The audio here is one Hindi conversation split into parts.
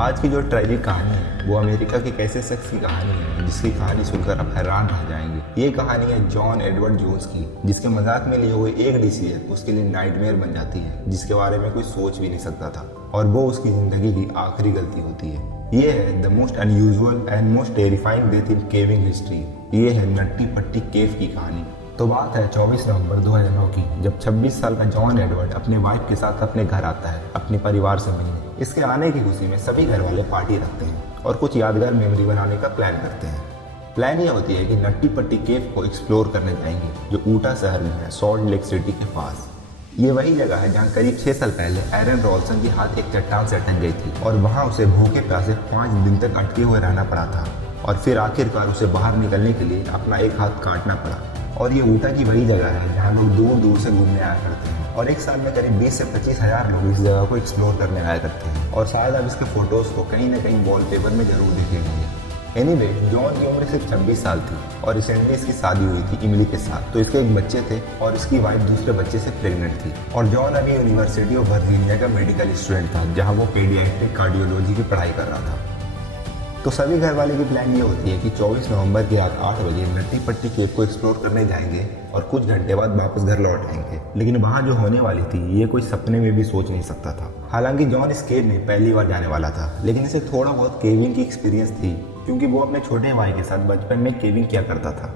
आज की जो ट्रेजिक कहानी है वो अमेरिका के एक ऐसे शख्स की कहानी है जिसकी कहानी सुनकर आप हैरान रह जाएंगे। ये कहानी है जॉन एडवर्ड जोन्स की, जिसके मजाक में लिए हुए एक डिसीजन उसके लिए नाइटमेयर बन जाती है, जिसके बारे में कोई सोच भी नहीं सकता था, और वो उसकी जिंदगी की आखिरी गलती होती है। ये है the most unusual and most terrifying death in caving history. ये है नट्टी पट्टी केव की कहानी। तो बात है 24 नवंबर 2009 की, जब 26 साल का जॉन एडवर्ड अपने वाइफ के साथ अपने घर आता है अपने परिवार से मिलने। इसके आने की खुशी में सभी घर वाले पार्टी रखते हैं और कुछ यादगार मेमोरी बनाने का प्लान करते हैं। प्लान ये होती है कि नट्टी पट्टी केव को एक्सप्लोर करने जाएंगे, जो ऊटा शहर में है, सॉल्ट लेक सिटी के पास। ये वही जगह है जहाँ करीब 6 साल पहले एरन रॉल्सन की हाथ एक चट्टान से अटक गई थी और वहाँ उसे भूखे प्यासे 5 दिन तक अटके हुए रहना पड़ा था, और फिर आखिरकार उसे बाहर निकलने के लिए अपना एक हाथ काटना पड़ा। और ये ऊटा की वही जगह है जहाँ लोग दूर दूर से घूमने आया करते हैं, और एक साल में करीब 20 से 25 हज़ार लोग इस जगह को एक्सप्लोर करने आया करते हैं। और शायद आप इसके फोटोज़ को कहीं ना कहीं वॉलपेपर में जरूर देखे होंगे। एनीवे, जॉन की उम्र सिर्फ 26 साल थी और रिसेंटली इसकी शादी हुई थी इमिली के साथ। तो इसके एक बच्चे थे और इसकी वाइफ दूसरे बच्चे से प्रेग्नेंट थी। और जॉन अभी यूनिवर्सिटी ऑफ वर्जीनिया का मेडिकल स्टूडेंट था, जहाँ वो पीडियाट्रिक कार्डियोलॉजी की पढ़ाई कर रहा था। तो सभी घर वाले की प्लान ये होती है कि 24 नवंबर की रात 8 बजे नट्टी पट्टी केव को एक्सप्लोर करने जाएंगे और कुछ घंटे बाद वापस घर लौट आएंगे। लेकिन वहाँ जो होने वाली थी ये कोई सपने में भी सोच नहीं सकता था। हालांकि जॉन इस केव में पहली बार जाने वाला था, लेकिन इसे थोड़ा बहुत केविंग की एक्सपीरियंस थी, क्योंकि वो अपने छोटे भाई के साथ बचपन में केविंग किया करता था।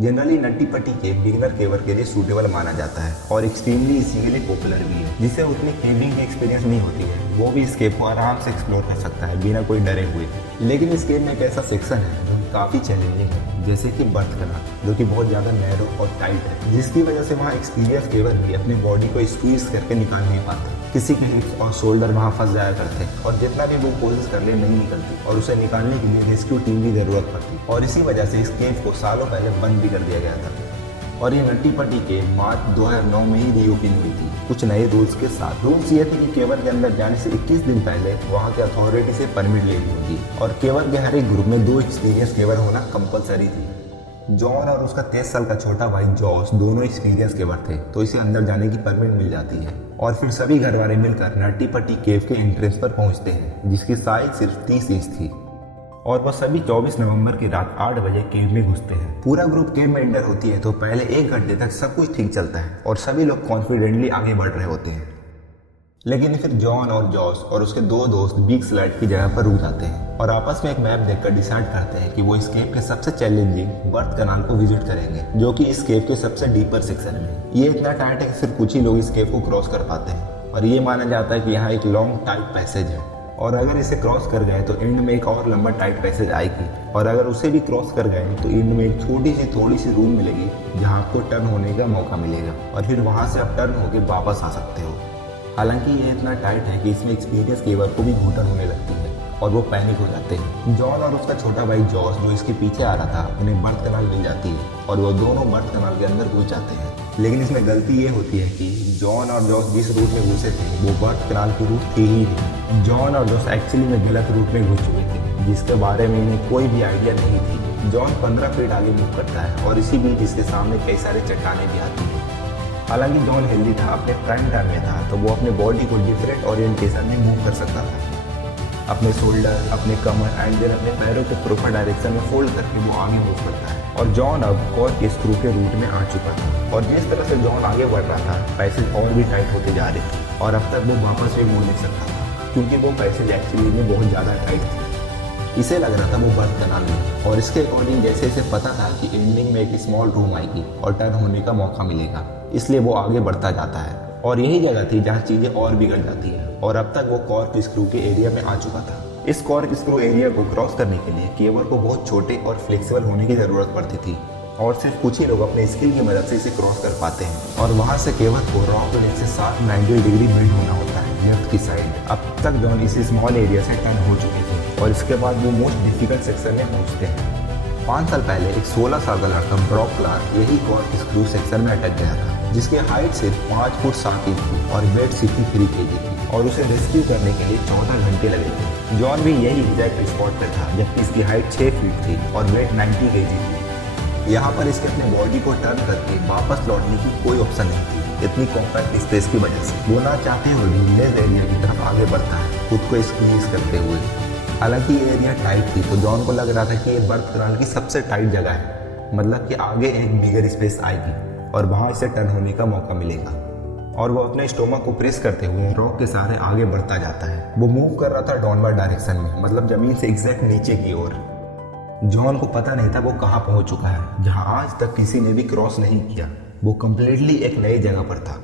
जनरली नट्टी पट्टी केव बिगिनर केवर के लिए सूटेबल माना जाता है और एक्सट्रीमली इसी के लिए पॉपुलर भी है। जिसे उतनी केविंग की एक्सपीरियंस नहीं होती है वो भी इस केव को आराम से एक्सप्लोर कर सकता है बिना कोई डरे हुए। लेकिन इस केव में एक ऐसा सेक्शन है जो काफ़ी चैलेंजिंग है, जैसे कि बर्थ कनाल, जो कि बहुत ज़्यादा नैरो और टाइट है, जिसकी वजह से वहाँ एक्सपीरियंस केवर भी अपनी बॉडी को स्क्वीज करके निकाल नहीं पाते। किसी के हिप्स और शोल्डर वहाँ फंस जाया करते और जितना भी वो कोशिश कर ले नहीं निकलती, और उसे निकालने के लिए रेस्क्यू टीम की ज़रूरत पड़ती। और इसी वजह से इस केव को सालों पहले बंद भी कर दिया गया था। और ये नट्टी पट्टी केव मार्च 2009 में ही रीओपन हुई थी, कुछ नए रूल्स के साथ। रूल्स ये थे कि केवर के अंदर जाने से 21 दिन पहले वहाँ के अथॉरिटी से परमिट लेनी होगी, और केवर के हर एक ग्रुप में 2 एक्सपीरियंस केवर होना कंपलसरी थी। जॉन और उसका 23 साल का छोटा भाई जॉस दोनों एक्सपीरियंस केवर थे, तो इसे अंदर जाने की परमिट मिल जाती है। और फिर सभी घर वाले मिलकर नट्टी पट्टी केव के एंट्रेंस पर पहुंचते हैं, जिसकी साइज सिर्फ 30 इंच थी। और वह सभी 24 नवंबर की रात 8 बजे केव में घुसते हैं। पूरा ग्रुप केव में एंटर होती है तो पहले 1 घंटे तक सब कुछ ठीक चलता है और सभी लोग कॉन्फिडेंटली आगे बढ़ रहे होते हैं। लेकिन फिर जॉन और जॉस और उसके 2 दोस्त बिग स्लाइड की जगह पर रुक जाते हैं और आपस में एक मैप देखकर डिसाइड करते हैं कि वो इस केव के सबसे चैलेंजिंग बर्थ कनाल को विजिट करेंगे, जो कि इस केव के सबसे डीपर सेक्शन में है। ये इतना टाइट है कि सिर्फ कुछ ही लोग इस केव को क्रॉस कर पाते हैं, और ये माना जाता है कि यहाँ एक लॉन्ग टाइट पैसेज है, और अगर इसे क्रॉस कर गए तो एंड में एक और लंबा टाइट पैसेज आएगी, और अगर उसे भी क्रॉस कर गए तो एंड में एक छोटी सी थोड़ी सी रूम मिलेगी जहाँ आपको टर्न होने का मौका मिलेगा, और फिर वहाँ से आप टर्न होकर वापस आ सकते हो। हालांकि ये इतना टाइट है कि इसमें एक्सपीरियंस केवर को भी घुटन होने लगती है और वो पैनिक हो जाते हैं। जॉन और उसका छोटा भाई जॉस, जो इसके पीछे आ रहा था, उन्हें बर्थ कनाल मिल जाती है और वो दोनों बर्थ कनाल के अंदर घुस जाते हैं। लेकिन इसमें गलती ये होती है कि जॉन और जॉस जिस रूट में घुसे थे वो बर्थ कनाल की रूट थी ही नहीं। जॉन और जॉस एक्चुअली में गलत रूट में घुस चुके थे, जिसके बारे में इन्हें कोई भी आइडिया नहीं थी। जॉन 15 फीट आगे मूव करता है और इसी बीच इसके सामने कई सारे चट्टानें भी आती हैं। हालांकि जॉन हेल्दी था, अपने प्राइम टाइम में था, तो वो अपने बॉडी को डिफरेंट ओरिएंटेशन में मूव कर सकता था। अपने शोल्डर, अपने कमर एंड देन अपने पैरों के प्रॉपर डायरेक्शन में फोल्ड करके वो आगे मूव करता है। और जॉन अब कॉर के स्क्रू के रूट में आ चुका था, और जिस तरह से जॉन आगे बढ़ रहा था पैसेज और भी टाइट होते जा रहे थे, और अब तक वो वापस भी मुड़ नहीं सकता था, क्योंकि वो पैसेज एक्चुअली में बहुत ज़्यादा टाइट थी। इसे लग रहा था वो बर्थ कनाल में, और इसके अकॉर्डिंग जैसे इसे पता था कि एंडिंग में एक स्मॉल रूम आएगी और टर्न होने का मौका मिलेगा, इसलिए वो आगे बढ़ता जाता है। और यही जगह थी जहाँ चीज़ें और बिगड़ जाती है, और अब तक वो कॉर्क स्क्रू के एरिया में आ चुका था। इस कॉर्क स्क्रू एरिया को क्रॉस करने के लिए केवर को बहुत छोटे और फ्लेक्सिबल होने की ज़रूरत पड़ती थी, और सिर्फ कुछ ही लोग अपने स्किल की मदद से इसे क्रॉस कर पाते हैं। और वहाँ से केवर को रॉक लेग से 90 डिग्री बेंड होना होता है लेफ्ट की साइड। अब तक जॉन इसी स्मॉल एरिया से टर्न हो चुके थे, और इसके बाद वो मोस्ट डिफिकल्ट सेक्शन में पहुँचते हैं। 5 साल पहले एक 16 साल का लड़का ब्रॉक क्लार्क यही कॉर्क स्क्रू सेक्शन में अटक गया था, जिसकी हाइट सिर्फ 5 फुट 7 इंच थी और वेट 63 kg थी, और उसे रेस्क्यू करने के लिए 14 घंटे लगे थे। जॉन भी यही एग्जैक्ट स्पॉट पर था, जबकि इसकी हाइट 6 फीट थी और वेट 90 kg थी। यहाँ पर इसके अपने बॉडी को टर्न करके वापस लौटने की कोई ऑप्शन नहीं थी, इतनी कॉम्पैक्ट स्पेस की वजह से। वो ना चाहते हुए भी लेस एरिया की तरफ आगे बढ़ता है, खुद को स्क्वीज करते हुए। हालांकि ये एरिया टाइट थी तो जॉन को लग रहा था कि ये बर्थ कराने की सबसे टाइट जगह है, मतलब कि आगे एक बिगर स्पेस आएगी और वहाँ इसे टर्न होने का मौका मिलेगा। और वो अपने स्टोमक को प्रेस करते हुए रॉक के सहारे आगे बढ़ता जाता है। वो मूव कर रहा था डाउनवर्ड डायरेक्शन में, मतलब जमीन से एग्जैक्ट नीचे की ओर। जॉन को पता नहीं था वो कहाँ पहुंच चुका है, जहाँ आज तक किसी ने भी क्रॉस नहीं किया। वो कम्प्लीटली एक नई जगह पर था।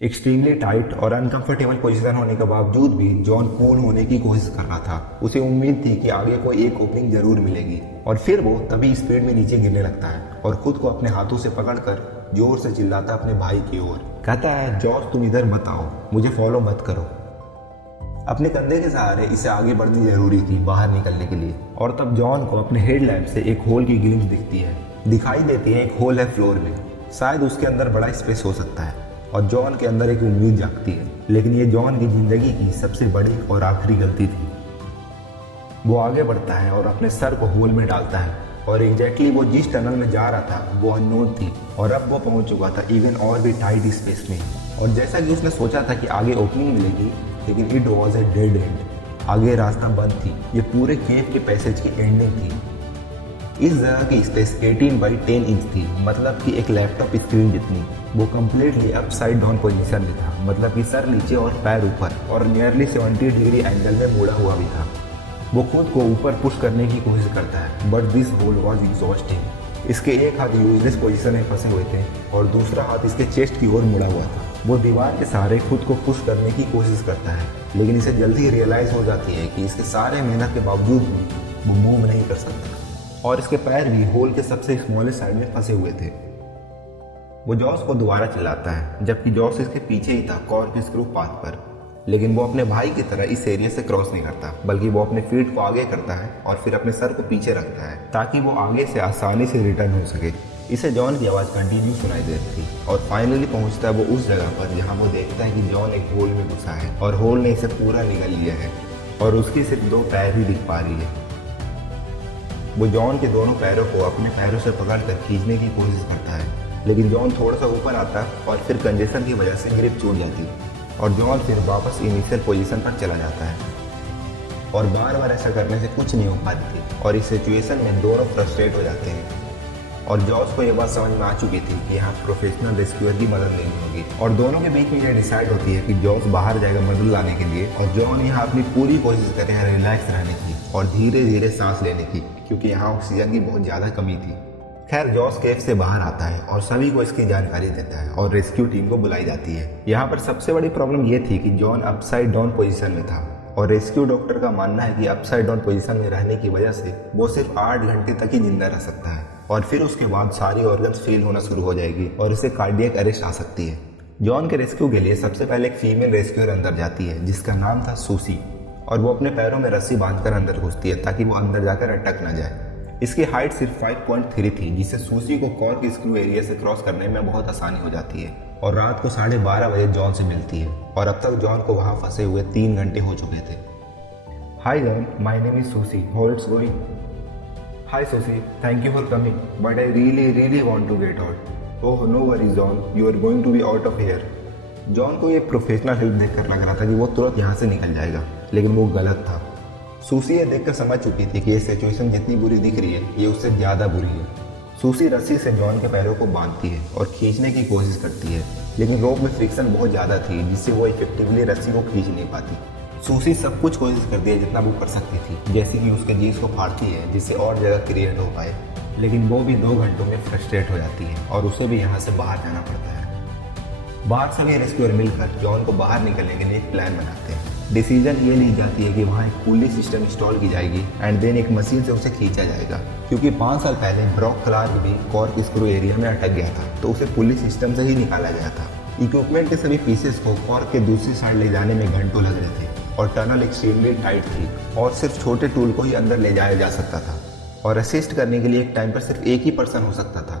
एक्सट्रीमली टाइट और अनकंफर्टेबल पोजीशन होने के बावजूद भी जॉन कूल होने की कोशिश कर रहा था। उसे उम्मीद थी कि आगे कोई एक ओपनिंग जरूर मिलेगी। और फिर वो तभी स्पीड में नीचे गिरने लगता है और खुद को अपने हाथों से पकड़कर जोर से चिल्लाता अपने भाई की ओर। कहता है, जॉस तुम इधर मत आओ, मुझे फॉलो मत करो। अपने कंधे के सहारे इसे आगे बढ़नी जरूरी थी बाहर निकलने के लिए। और तब जॉन को अपने हेडलैम्प से एक होल की ग्लिम्स दिखाई देती है। एक होल है फ्लोर में, शायद उसके अंदर बड़ा स्पेस हो सकता है। और जॉन के अंदर एक उम्मीद जागती है, लेकिन ये जॉन की जिंदगी की सबसे बड़ी और आखिरी गलती थी। वो आगे बढ़ता है और अपने सर को होल में डालता है और एग्जैक्टली वो जिस टनल में जा रहा था वो अननोन थी और अब वो पहुंच चुका था इवन और भी टाइट स्पेस में। और जैसा कि उसने सोचा था कि आगे ओपनिंग मिलेगी, लेकिन it was a dead and. आगे रास्ता बंद थी। ये पूरे केव के पैसेज की एंडिंग थी। इस जगह की स्पेस 18 बाई 10 इंच थी, मतलब कि एक लैपटॉप स्क्रीन जितनी। वो कम्प्लीटली अपसाइड डाउन पोजीशन में था, मतलब कि सर नीचे और पैर ऊपर, और नियरली 70 डिग्री एंगल में मुड़ा हुआ भी था। वो खुद को ऊपर पुश करने की कोशिश करता है, but this whole was exhausting. इसके एक हाथ यूजलेस पोजीशन में फंसे हुए थे और दूसरा हाथ इसके चेस्ट की ओर मुड़ा हुआ था। वो दीवार के सहारे खुद को पुश करने की कोशिश करता है, लेकिन इसे जल्दी रियलाइज हो जाती है कि इसके सारे मेहनत के बावजूद भी वो मूव नहीं कर सकता और इसके पैर भी होल के सबसे स्मॉलेस्ट साइड में फंसे हुए थे। वो जॉस को दोबारा चिल्लाता है, जबकि जॉस इसके पीछे ही था कॉर्क स्क्रू पाथ पर। लेकिन वो अपने भाई की तरह इस एरिया से क्रॉस नहीं करता, बल्कि वो अपने फीट को आगे करता है और फिर अपने सर को पीछे रखता है ताकि वो आगे से आसानी से रिटर्न हो सके। इसे जॉन की आवाज़ कंटिन्यू सुनाई दे रही थी और फाइनली पहुंचता है वो उस जगह पर जहां वो देखता है कि जॉन एक होल में घुसा है और होल ने इसे पूरा निगल लिया है और उसकी सिर्फ 2 पैर ही दिख पा रही है। वो जॉन के दोनों पैरों को अपने पैरों से पकड़कर खींचने की कोशिश करता है, लेकिन जॉन थोड़ा सा ऊपर आता और फिर कंजेशन की वजह से ग्रिप छूट जाती और जॉन फिर वापस इनिशियल पोजीशन पर चला जाता है। और बार बार ऐसा करने से कुछ नहीं हो पाती थी और इस सिचुएशन में दोनों फ्रस्ट्रेट हो जाते हैं। और जॉस को ये बात समझ में आ चुकी थी कि यहाँ प्रोफेशनल रेस्क्यूअर की मदद लेनी होगी और दोनों के बीच में ये डिसाइड होती है कि जॉस बाहर जाएगा मदद लाने के लिए और जॉन यहाँ अपनी पूरी कोशिश करे हैं रिलैक्स रहने की और धीरे धीरे सांस लेने की, क्योंकि यहाँ ऑक्सीजन की बहुत ज़्यादा कमी थी। खैर जॉस केव से बाहर आता है और सभी को इसकी जानकारी देता है और रेस्क्यू टीम को बुलाई जाती है। यहाँ पर सबसे बड़ी प्रॉब्लम ये थी कि जॉन अपसाइड डाउन पोजीशन में था और रेस्क्यू डॉक्टर का मानना है कि अपसाइड डाउन पोजीशन में रहने की वजह से वो सिर्फ 8 घंटे तक ही जिंदा रह सकता है और फिर उसके बाद सारी ऑर्गन्स फेल होना शुरू हो जाएगी और उसे कार्डियक अरेस्ट आ सकती है। जॉन के रेस्क्यू के लिए सबसे पहले एक फीमेल रेस्क्यूअर अंदर जाती है जिसका नाम था सूसी और वो अपने पैरों में रस्सी बांधकर अंदर घुसती है ताकि वो अंदर जाकर अटक न जाए। इसकी हाइट सिर्फ 5.3 थी, जिससे सूसी को कॉर्क स्क्रू एरिया से क्रॉस करने में बहुत आसानी हो जाती है और रात को 12:30 बजे जॉन से मिलती है और अब तक जॉन को वहाँ फंसे हुए 3 घंटे हो चुके थे। Hi John, my name is Susie, how it's going? Hi Susie, thank you for coming, but I really want to get out. Oh no worries John, you are going to be out of here. John को ये प्रोफेशनल हेल्प देखकर लग रहा था कि वो तुरंत यहाँ से निकल जाएगा, लेकिन वो गलत था। सूसी ये देखकर समझ चुकी थी कि ये सिचुएशन जितनी बुरी दिख रही है ये उससे ज़्यादा बुरी है। सूसी रस्सी से जॉन के पैरों को बांधती है और खींचने की कोशिश करती है, लेकिन रोप में फ्रिक्शन बहुत ज़्यादा थी जिससे वो इफेक्टिवली रस्सी को खींच नहीं पाती। सूसी सब कुछ कोशिश करती है जितना वो कर सकती थी, जैसे कि उसके जीन्स को फाड़ती है जिससे और जगह क्रिएट हो पाए, लेकिन वो भी 2 घंटों में फ्रस्ट्रेट हो जाती है और उसे भी यहाँ से बाहर जाना पड़ता है। बाहर सभी रेस्क्यूअर मिलकर जॉन को बाहर निकलने के लिए एक प्लान बनाते हैं। डिसीजन ये ली जाती है कि वहाँ एक पुली सिस्टम इंस्टॉल की जाएगी एंड देन एक मशीन से उसे खींचा जाएगा, क्योंकि 5 साल पहले ब्रॉक क्लार्क भी कॉर्क स्क्रू एरिया में अटक गया था तो उसे पुली सिस्टम से ही निकाला गया था। इक्विपमेंट के सभी पीसेस को कॉर्क के दूसरी साइड ले जाने में घंटों लग रहे थे और टनल एक्सट्रीमली टाइट थी और सिर्फ छोटे टूल को ही अंदर ले जाया जा सकता था और असिस्ट करने के लिए एक टाइम पर सिर्फ एक ही पर्सन हो सकता था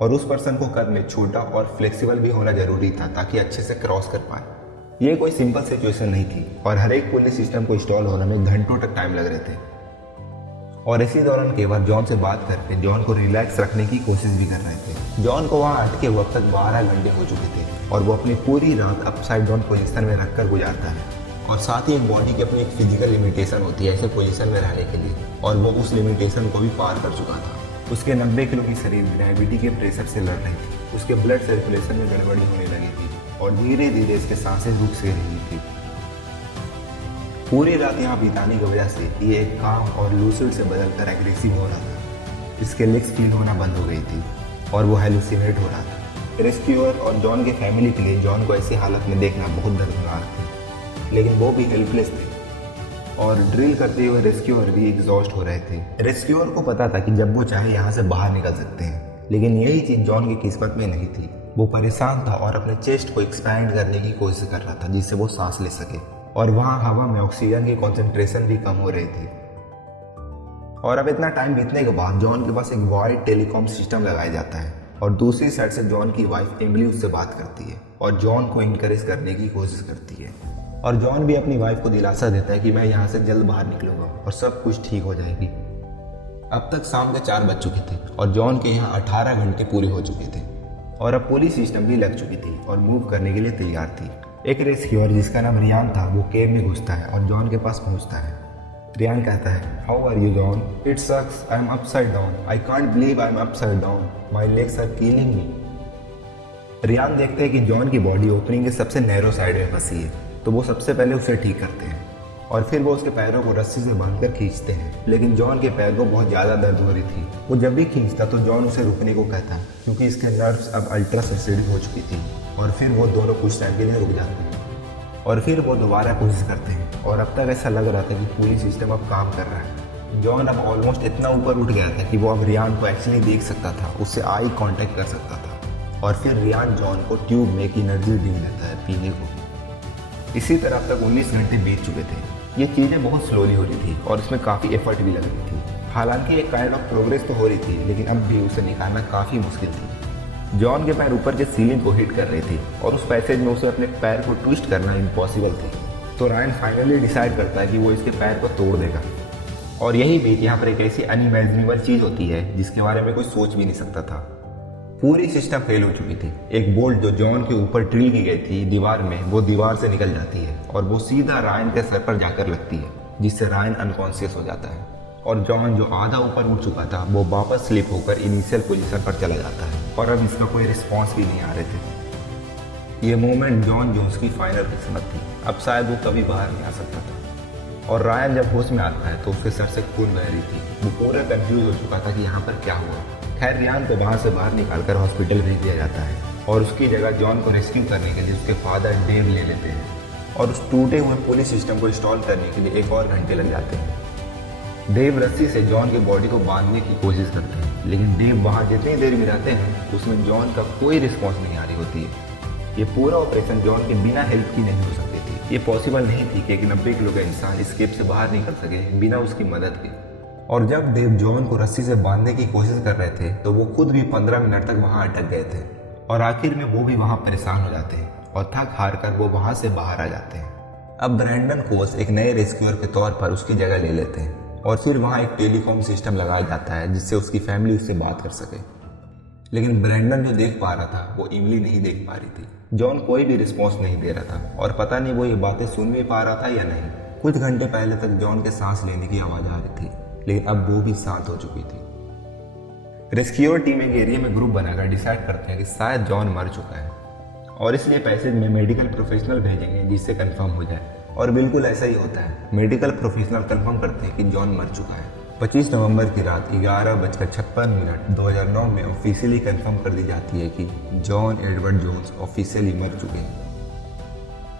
और उस पर्सन को कद में छोटा और फ्लेक्सिबल भी होना जरूरी था ताकि अच्छे से क्रॉस कर पाए। ये कोई सिंपल सिचुएशन नहीं थी और हर एक पुलिस सिस्टम को इंस्टॉल होने में घंटों तक टाइम लग रहे थे। और इसी दौरान केवल जॉन से बात करके जॉन को रिलैक्स रखने की कोशिश भी कर रहे थे। जॉन को वहाँ अटके वक्त तक 12 घंटे हो चुके थे और वो अपनी पूरी रात अपसाइड डाउन पोजीशन में रखकर गुजारता है और साथ ही एक बॉडी की अपनी एक फिजिकल लिमिटेशन होती है ऐसे पोजीशन में रहने के लिए, और वो उस लिमिटेशन को भी पार कर चुका था। उसके 90 किलो की शरीर ग्रेविटी के प्रेशर से लड़ रही थी, उसके ब्लड सर्कुलेशन में गड़बड़ी होने लगी थी और धीरे धीरे इसके सांसें रुक से रही थी। पूरी रात यहाँ बिताने की वजह से ये एक काम और लूसिड से बदलकर एग्रेसिव हो रहा था। इसके लेग्स फील होना बंद हो गई थी और वो हेलुसिनेट हो रहा था। रेस्क्यूअर और जॉन के फैमिली के लिए जॉन को ऐसी हालत में देखना बहुत दर्दनाक था, लेकिन वो भी हेल्पलेस थे और ड्रिल करते हुए रेस्क्यूअर भी एग्जॉस्ट हो रहे थे। रेस्क्यूअर को पता था कि जब वो चाहे यहाँ से बाहर निकल सकते हैं, लेकिन यही चीज़ जॉन की किस्मत में नहीं थी। वो परेशान था और अपने चेस्ट को एक्सपैंड करने की कोशिश कर रहा था जिससे वो सांस ले सके, और वहाँ हवा में ऑक्सीजन की कॉन्सेंट्रेशन भी कम हो रही थी। और अब इतना टाइम बीतने के बाद जॉन के पास एक वाइड टेलीकॉम सिस्टम लगाया जाता है और दूसरी साइड से जॉन की वाइफ एमिली उससे बात करती है और जॉन को इनकरेज करने की कोशिश करती है। और जॉन भी अपनी वाइफ को दिलासा देता है कि मैं यहाँ से जल्द बाहर निकलूंगा और सब कुछ ठीक हो जाएगी। अब तक शाम के 4 बज चुके थे और जॉन के यहाँ 18 घंटे पूरे हो चुके थे और अब पुलिस सिस्टम भी लग चुकी थी और मूव करने के लिए तैयार थी। एक रेस्क्यूअर जिसका नाम रियान था वो केव में घुसता है और जॉन के पास पहुँचता है। रियान कहता है, how are you John? It sucks, I am upside down, I can't believe I am upside down, my legs are killing me. Ryan देखते हैं कि जॉन की बॉडी ओपनिंग के सबसे नैरो साइड में फंसी है, तो वो सबसे पहले उसे ठीक करते हैं और फिर वो उसके पैरों को रस्सी से बांधकर खींचते हैं। लेकिन जॉन के पैर को बहुत ज़्यादा दर्द हो रही थी। वो जब भी खींचता तो जॉन उसे रुकने को कहता है क्योंकि इसके नर्व्स अब अल्ट्रा सेंसिटिव हो चुकी थी, और फिर वो दोनों कुछ टाइम के लिए रुक जाते हैं और फिर वो दोबारा कोशिश करते हैं। और अब तक ऐसा लग रहा था कि पूरी सिस्टम अब काम कर रहा है। जॉन अब ऑलमोस्ट इतना ऊपर उठ गया था कि वो अब रियान को एक्चुअली देख सकता था, उससे आई कांटेक्ट कर सकता था। और फिर रियान जॉन को ट्यूब में एक एनर्जी ड्रिंक देता है पीने को। इसी तरह अब तक 19 घंटे बीत चुके थे। ये चीज़ें बहुत स्लोली हो रही थी और इसमें काफ़ी एफर्ट भी लग रही थी। हालांकि एक काइंड ऑफ प्रोग्रेस तो हो रही थी, लेकिन अब भी उसे निकालना काफ़ी मुश्किल थी। जॉन के पैर ऊपर के सीलिंग को हिट कर रहे थे और उस पैसेज में उसे अपने पैर को ट्विस्ट करना इम्पॉसिबल थी। तो रायन फाइनली डिसाइड करता है कि वो इसके पैर को तोड़ देगा। और यही बीच यहाँ पर एक ऐसी अनइमेजिनेबल चीज़ होती है जिसके बारे में कोई सोच भी नहीं सकता था। पूरी सिस्टम फेल हो चुकी थी। एक बोल्ट जो जॉन के ऊपर ड्रिल की गई थी दीवार में, वो दीवार से निकल जाती है और वो सीधा रायन के सर पर जाकर लगती है, जिससे रायन अनकॉन्शियस हो जाता है। और जॉन जो आधा ऊपर उठ चुका था वो वापस स्लिप होकर इनिशियल पोजीशन पर चला जाता है और अब इसका कोई रिस्पॉन्स भी नहीं आ रहे थे। ये मोमेंट जॉन जोन्स की फाइनल किस्मत थी। अब शायद वो कभी बाहर नहीं आ सकता था। और रायन जब होश में आता है तो उसके सर से खून बह रही थी। वो पूरा कंफ्यूज हो चुका था कि यहाँ पर क्या हुआ। खैर रियान को वहाँ से बाहर निकालकर हॉस्पिटल भेज दिया जाता है और उसकी जगह जॉन को रेस्क्यू करने के लिए उसके फादर डेव ले लेते हैं और उस टूटे हुए पुलिस सिस्टम को इंस्टॉल करने के लिए 1 और घंटे लग जाते हैं। डेव रस्सी से जॉन की बॉडी को बांधने की कोशिश करते हैं, लेकिन डेव वहाँ जितनी देर में रहते हैं उसमें जॉन का कोई रिस्पॉन्स नहीं आ रही होती है। ये पूरा ऑपरेशन जॉन के बिना हेल्प की नहीं हो सकती थी। ये पॉसिबल नहीं थी कि एक 90 किलो का इंसान स्केप से बाहर निकल सके बिना उसकी मदद के। और जब डेव जॉन को रस्सी से बांधने की कोशिश कर रहे थे तो वो खुद भी 15 मिनट तक वहाँ अटक गए थे और आखिर में वो भी वहाँ परेशान हो जाते हैं और थक हार कर वो वहाँ से बाहर आ जाते हैं। अब ब्रैंडन कोस एक नए रेस्क्यूअर के तौर पर उसकी जगह ले लेते हैं और फिर वहाँ एक टेलीकॉम सिस्टम लगाया जाता है जिससे उसकी फैमिली उससे बात कर सके। लेकिन ब्रैंडन जो देख पा रहा था वो इमली नहीं देख पा रही थी। जॉन कोई भी रिस्पॉन्स नहीं दे रहा था और पता नहीं वो ये बातें सुन भी पा रहा था या नहीं। कुछ घंटे पहले तक जॉन के सांस लेने की आवाज़ आ रही थी, लेकिन अब वो भी शांत हो चुकी थी। रेस्क्यूअर टीम एक एरिया में ग्रुप बनाकर डिसाइड करते हैं कि शायद जॉन मर चुका है और इसलिए पैसेज में मेडिकल प्रोफेशनल भेजेंगे जिससे कंफर्म हो जाए। और बिल्कुल ऐसा ही होता है। मेडिकल प्रोफेशनल कंफर्म करते हैं कि जॉन मर चुका है। 25 नवंबर की रात 11:56 2009 में ऑफिशियली कंफर्म कर दी जाती है कि जॉन एडवर्ड जोन्स ऑफिशियली मर चुके हैं।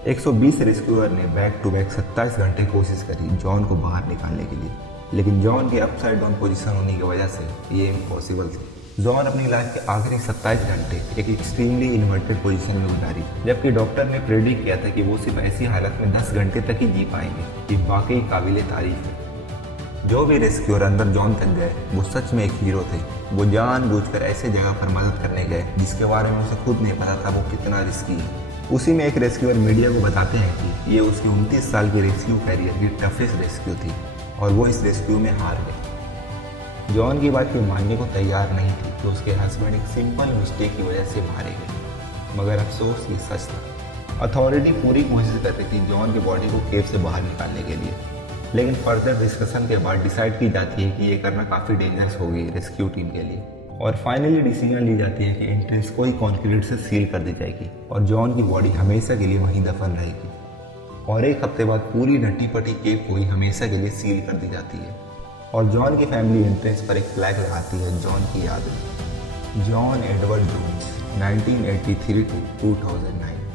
120 रेस्क्यूअर ने बैक टू बैक 27 घंटे कोशिश करी जॉन को बाहर निकालने के लिए, लेकिन जॉन के अपसाइड डाउन पोजीशन होने की वजह से ये इम्पॉसिबल थी। जॉन अपनी लाइफ के आखिरी 27 घंटे एक एक्सट्रीमली इन्वर्टेड पोजीशन में गुजारी, जबकि डॉक्टर ने प्रेडिक्ट किया था कि वो सिर्फ ऐसी हालत में 10 घंटे तक ही जी पाएंगे। ये वाकई काबिल तारीफ है। जो भी रेस्क्यूअर अंदर जॉन तक गए वो सच में एक हीरो थे। वो जानबूझकर ऐसे जगह पर मदद करने गए जिसके बारे में उसे खुद नहीं पता था वो कितना रिस्की है। उसी में एक रेस्क्यूअर मीडिया को बताते हैं कि ये उसकी 29 साल की रेस्क्यू कैरियर की टफेस्ट रेस्क्यू थी और वो इस रेस्क्यू में हार गए। जॉन की बात कोई मानने को तैयार नहीं थी कि उसके हस्बैंड एक सिंपल मिस्टेक की वजह से मारे गए, मगर अफसोस ये सच था। अथॉरिटी पूरी कोशिश कर रही थी जॉन की बॉडी को केव से बाहर निकालने के लिए, लेकिन फर्दर डिस्कशन के बाद डिसाइड की जाती है कि ये करना काफ़ी डेंजरस होगी रेस्क्यू टीम के लिए। और फाइनली डिसीजन ली जाती है कि एंट्रेंस को ही कॉन्क्रीट से सील कर दी जाएगी और जॉन की बॉडी हमेशा के लिए वहीं दफन रहेगी। और एक हफ्ते बाद पूरी नट्टी पट्टी केव को ही हमेशा के लिए सील कर दी जाती है और जॉन की फैमिली एंट्रेंस पर एक फ्लैग लगाती है जॉन की याद में, जॉन एडवर्ड जोन्स 1983 to 2009।